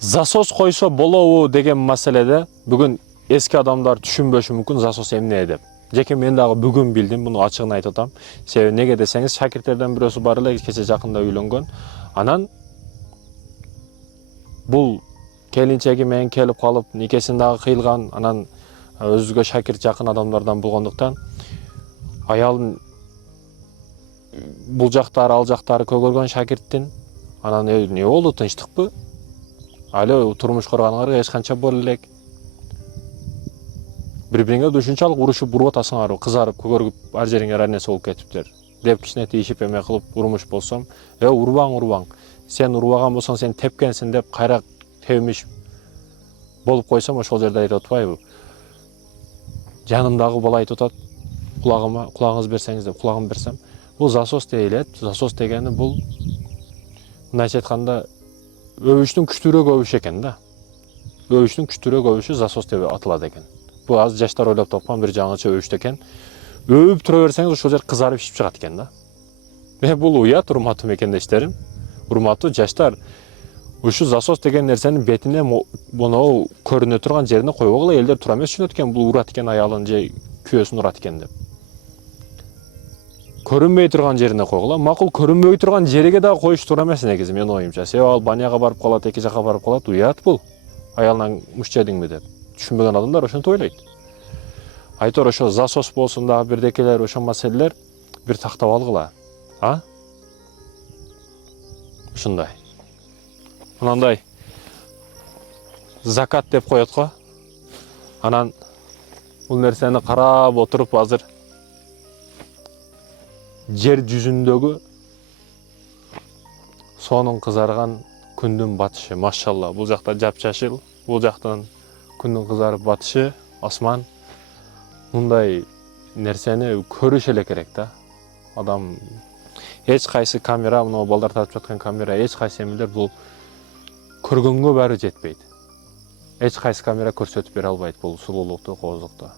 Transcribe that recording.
Засос койсо болобу деген маселеде бүгүн эски адамдар түшүнбөшү мүмкүн засос эмне деп. Жеке мен дагы бүгүн билдим, муну ачыгын айтып атам. Себеби неге десеңиз, шакирттерден бирөөсү бар эле, кече жакында үйлөнгөн. Анан бул келинчеги менен келип калып, никесин дагы кыйлган, анан өзүгө шакирт жакын адамдардан болгондуктан аялын бул жактары ал жактары көгөргөн шакирттин. Анан эмне болду, тынчтыкпы? Алы турмуш курганыңарга эч канча боло элек. Бири-бириңерди ушунчалык урушуп уруп атасыңарбы, кызарып, көгөрүп, ар жериңер ар нерсе болуп кетиптир деп кичине тийишип эме кылып урмуш болсом, урбаң. Сен урбаган болсоң, сен тепкенсиң деп кайра тебимиш болуп койсом, ошол жерде айтып атпайбы? Жанымдагы бала айтып атат, кулагыңыз берсеңиз деп кулагын берсем, бул засос дейт. Засос дегени бул мындайча айтканда өбүштүн күчтүүрөөк өбүшү экен да. Өбүштүн күчтүүрөөк өбүшү засос деп аталат экен. Бул азыр жаштар ойлоп тапкан бир жаңыча өбүштү экен. Өбүп тура берсеңиз, ошол жер кызарып ишип чыгат экен да. Бул уят, урматтуу мекендештерим, урматтуу жаштар. Ушу засос деген нерсенин бетине мону көрүнө турган жерине койбогула, элдер туура эмес түшүнөт экен, бул урат экен аялын же күйөөсүн урат экен деп. Көрүнбөй турган жерине койгула. Макул, көрүнбөй турган жерге дагы коюш туура эмес негизи, менин оюмча. Себеби ал баняга барып калат, эки жака барып калат, уят бул. Аялынан муш жедиңби деп. Түшүнбөгөн адамдар ошентип ойлойт. Айтор ошо засос болсун дагы бирдекелер, ошо маселелер бир тактап алгыла. Ушундай. Мынандай закат деп коет го. Анан бул нерсени карап отуруп азыр жер жүзүндөгү сонун кызарган күндүн батышы, машалла. Бул жакта жапжашыл, бул жактан күндүн кызарып батышы, асман. Мындай нерсени көрүш эле керек да. Адам эч кайсы камера, мына балдар тартып жаткан камера, эч кайсы эмелер бул көргөнгө баары жетпейт. Эч кайсы камера көрсөтүп бере албайт бул сулуулукту, кооздукту.